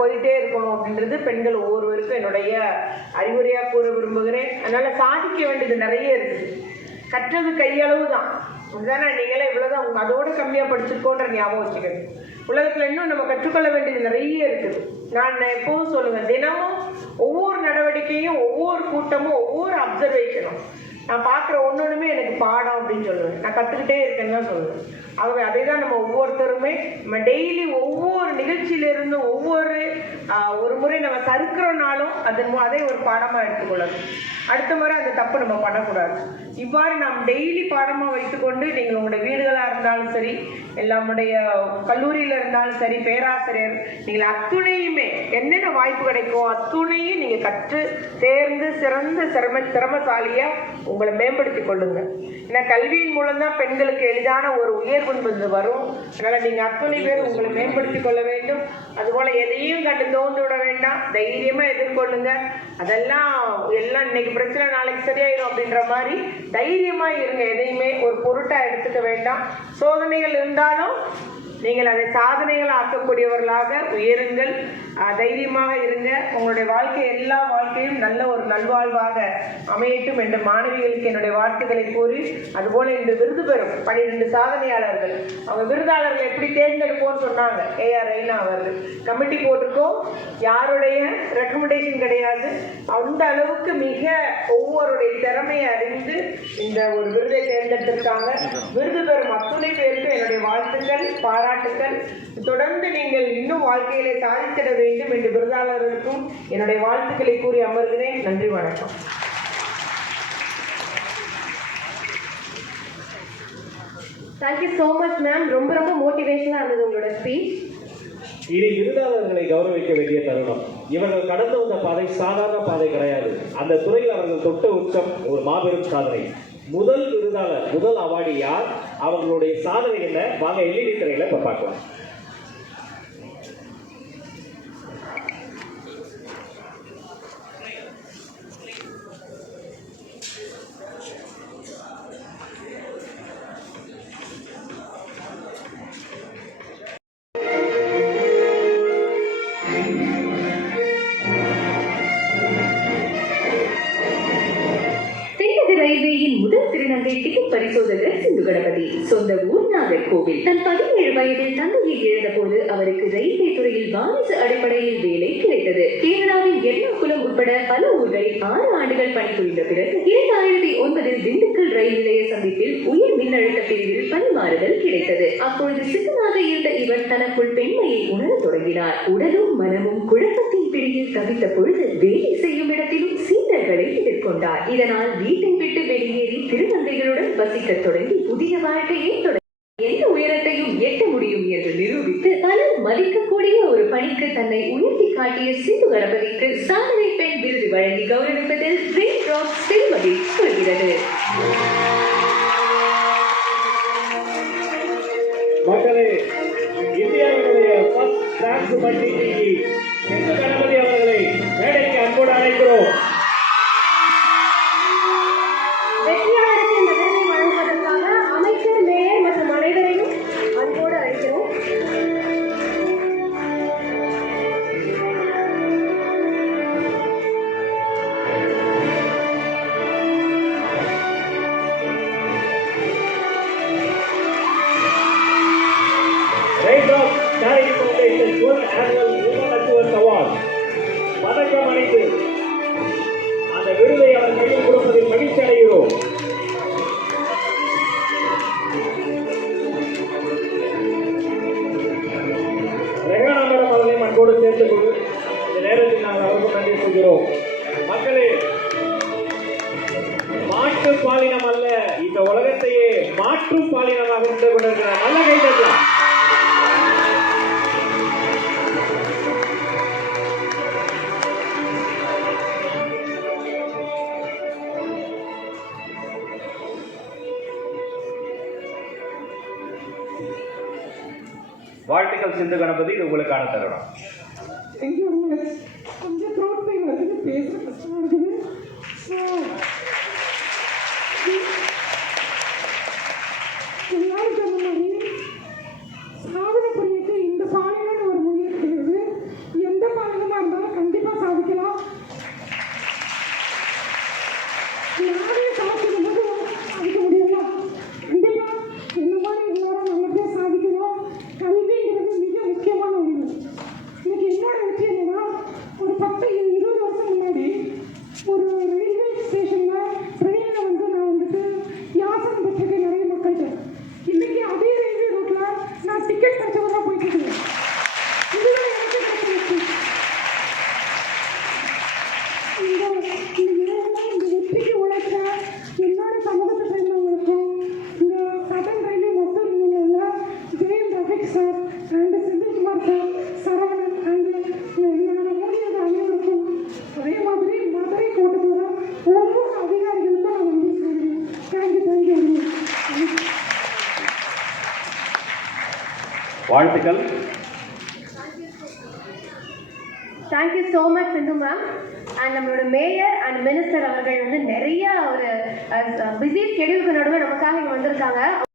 போயிட்டே இருக்கணும் அப்படின்றது பெண்கள் ஒவ்வொருவருக்கும் என்னுடைய அறிவுரையாக கூற விரும்புகிறேன். அதனால் சாதிக்க வேண்டியது நிறைய இருக்குது. கற்றது கையளவு தான். அதுதானே நீங்களே இவ்வளோதான் அதோடு கம்மியாக படிச்சிருக்கோன்ற ஞாபகம் வச்சுக்கணும். உலகத்தில் இன்னும் நம்ம கற்றுக்கொள்ள வேண்டியது நிறைய இருக்குது. நான் எப்போவும் சொல்லுவேன், தினமும் ஒவ்வொரு நடவடிக்கையும், ஒவ்வொரு கூட்டமும், ஒவ்வொரு அப்சர்வேஷனும் நான் பார்க்குற ஒன்றுமே எனக்கு பாடம் அப்படின்னு சொல்லுவேன். நான் கற்றுக்கிட்டே இருக்கேன்னு தான் சொல்லுவேன். அவங்க அதே தான் நம்ம ஒவ்வொருத்தருமே நம்ம டெய்லி ஒவ்வொரு நிகழ்ச்சியிலிருந்தும் ஒரு முறை நம்ம தடுக்கிறோனாலும் அதே ஒரு பாடமாக எடுத்துக்கொள்ளணும். அடுத்த முறை அந்த தப்பு நம்ம பண்ணக்கூடாது. இவ்வாறு நாம் டெய்லி பாடமாக வைத்துக்கொண்டு நீங்கள் உங்களுடைய வீடுகளாக இருந்தாலும் சரி, நம்முடைய கல்லூரியில் இருந்தாலும் சரி, பேராசிரியர், நீங்கள் அத்துணையுமே என்னென்ன வாய்ப்பு கிடைக்கும் அத்துணையும் நீங்கள் கற்று தேர்ந்து சிறந்த சிரமசாலியாக உங்களை மேம்படுத்தி கொள்ளுங்க. ஏன்னா கல்வியின் மூலம்தான் பெண்களுக்கு எளிதான ஒரு உயர்வு என்பது வரும். அதனால் நீங்கள் அத்துணை பேர் உங்களை மேம்படுத்தி கொள்ள வேண்டும். அதுபோல் எதையும் கண்டு தோந்து விட வேண்டாம், தைரியமாக எதிர்கொள்ளுங்க. அதெல்லாம் இன்னைக்கு பிரச்சனை நாளைக்கு சரியாயிடும் அப்படின்ற மாதிரி தைரியமாக இருங்க. எதையுமே ஒரு பொருட்டாக எடுத்துக்க வேண்டாம். சோதனைகள் இருந்தாலும் நீங்கள் அதை சாதனைகள் ஆக்கக்கூடியவர்களாக உயருங்கள். தைரியமாக இருங்க. உங்களுடைய எல்லா வாழ்க்கையும் நல்ல ஒரு நல்வாழ்வாக அமையட்டும் என்று மாணவிகளுக்கு என்னுடைய வாழ்த்துக்களை கூறி, அதுபோல இன்று விருது பெறும் 12 சாதனையாளர்கள், அவங்க விருதாளர்கள் எப்படி தேர்ந்தெடுப்போம்னு சொன்னாங்க. ஏஆர் ரெய்னா அவர்கள் கமிட்டி போட்டிருக்கோம். யாருடைய ரெக்கமெண்டேஷன் கிடையாது. அந்த அளவுக்கு மிக ஒவ்வொருடைய திறமையை அறிந்து இந்த ஒரு விருதை தேர்ந்தெடுத்திருக்காங்க. விருது பெறும் அத்துணை பேருக்கு என்னுடைய வாழ்த்துக்கள், பாராட்டுக்கள். தொடர்ந்து நீங்கள் இன்னும் வாழ்க்கையிலே சாதித்திட வேண்டும் என்று விருதாளர்களுக்கும் என்னுடைய வாழ்த்துக்களை கூறி அமர்கிறேன். நன்றி, வணக்கம். Thank you so much ma'am. ரொம்ப ரொம்ப மோட்டிவேஷனாக இருந்தது உங்களோட ஸ்பீச். இனி விருதாளர்களை கௌரவிக்க வேண்டிய தருணம். இவர்கள் கடந்து வந்த பாதை சாதாரண பாதை கிடையாது. அந்த துறையில் அவர்கள் தொட்ட உச்சம் ஒரு மாபெரும் சாதனை. முதல் விருதாளர், முதல் அவார்டு யார், அவர்களுடைய சாதனை என்ன, வாங்க எல்இடி திரையில இப்ப பார்க்கலாம். ரயில்வேயின் முதல் திருநங்கை டிக்கெட் பரிசோதகர் சிந்து கணபதி. சொந்த ஊர் நாகர்கோவில். தன் 17 வயதில் தந்தையை இழந்த போது அவருக்கு ரயில்வே துறையில் வாரிசு அடிப்படையில் வேலை கிடைத்தது. கேரளாவின் எர்ணாகுளம் உட்பட பல ஊர்களில் 6 ஆண்டுகள் பணிபுரிந்த பிறகு 2009 திண்டுக்கல் ரயில் நிலைய சந்திப்பில் உயர் மின்னழுத்த பிரிவில் பணிமாறுதல் கிடைத்தது. அப்பொழுது சிக்கனாக இருந்த இவர் தனக்குள் பெண்மையை உணரத் தொடங்கினார். உடலும் மனமும் குழப்பத்தின் பிடியில் தவித்த பொழுது வேலை செய்யும் இடத்திலும் சீண்டர்களை எதிர்கொண்டார். இதனால் வீட்டை விட்டு வெளியேறி திருநங்கைகளுடன் வசிக்க தொடங்கி புதிய வாழ்க்கையை தொடங்கி எந்த உயரத்தையும் எட்ட முடியும் என்று நிரூபித்து பலர் மதிக்கக்கூடிய ஒரு பணிக்கு தன்னை உயர்த்தி காட்டிய சிந்து கணபதிக்கு சாதனை பெண் விருது வழங்கி கௌரவிப்பதில் ரெட் ராக் பெருமதி கொள்கிறது. மக்களே, இந்தியாவினுடைய ஃபர்ஸ்ட் டான்ஸ் பண்டிகை சிந்து கணபதி அவர்களை மேடைக்கு அன்போடு அழைக்கிறோம். வெற்றியாளருக்கு இந்த விருதை வழங்குவதற்காக அமைச்சர், மேயர் மற்றும் அனைவரையும் அன்போடு அழைக்கிறோம். Red Rock Charity Foundation World Annual Women Achievers Award பதக்கம் அணிந்து அந்த விருதை அவர் கையில் கொடுப்பதில் மகிழ்ச்சி அடைகிறோம். ரெஹானா மேடம் அவர்களையும் அன்போடு சேர்த்துக் கொண்டு இந்த நேரத்தில் நாங்கள் அவருக்கும் நன்றி சொல்கிறோம். மக்களே, மாற்று பாலினம் அல்ல, இந்த உலகத்தையே மாற்றும் பாலினமாக இருந்து கொண்டிருக்கிறார். நல்ல கைதட்டலாம். வாழ்த்துக்கள் சிந்து கணபதி, இது உங்களுக்கான தருணம். கொஞ்சம் த்ரோட் பெயின் வந்து பேசுகிற கஷ்டமாக இருக்குது. எல்லாரும் சொன்ன மாதிரி சாதனை புரியக்கு இந்த பாலினன்னு ஒரு மொழி கிடையாது. எந்த நானே சாதிக்கும் போது சாதிக்க முடியுமா? கண்டிப்பா இந்த மாதிரி எல்லாரும் நல்லபடியாக சாதிக்கணும். கல்விங்கிறது மிக முக்கியமான ஒன்று. இன்னைக்கு என்னோட வெற்றி என்னன்னா, ஒரு 10-20 வருஷம் முன்னாடி ஒரு ரயில்வே ஸ்டேஷனில் ட்ரெயினில் நான் யாசனம் பெற்றிருக்கேன் நிறைய மக்கள்கிட்ட. இன்னைக்கு அதே ரயில்வே ரூட்டில் நான் டிக்கெட் கிடைச்சவராக போயிட்டு இருக்கேன். இதுதான் எனக்கு கிடைச்ச வெற்றி. இந்த வெற்றிக்கு உழைச்ச என்னோட சமூகத்தை சேர்ந்தவங்களுக்கும் இந்த சதன் ரயில்வே மொத்தம் Jayam Rafiq sir and Senthilkumar sir, Saravanan and என்னோட ஊழியர்கள் அனைவருக்கும், அதே மாதிரி மதுரை கோட்டத்தில் ஒவ்வொரு அதிகாரிகளுக்கும் நான் நன்றி சொல்கிறேன். தேங்க்யூ. வாழ்த்துக்கள். Thank you so much Sindhu ma'am. And நம்மளோட மேயர் அண்ட் மினிஸ்டர் அவர்கள் நிறைய ஒரு பிஸி ஸ்கெடியூலுக்கு நடுவில் நமக்காக இங்கே வந்திருக்காங்க.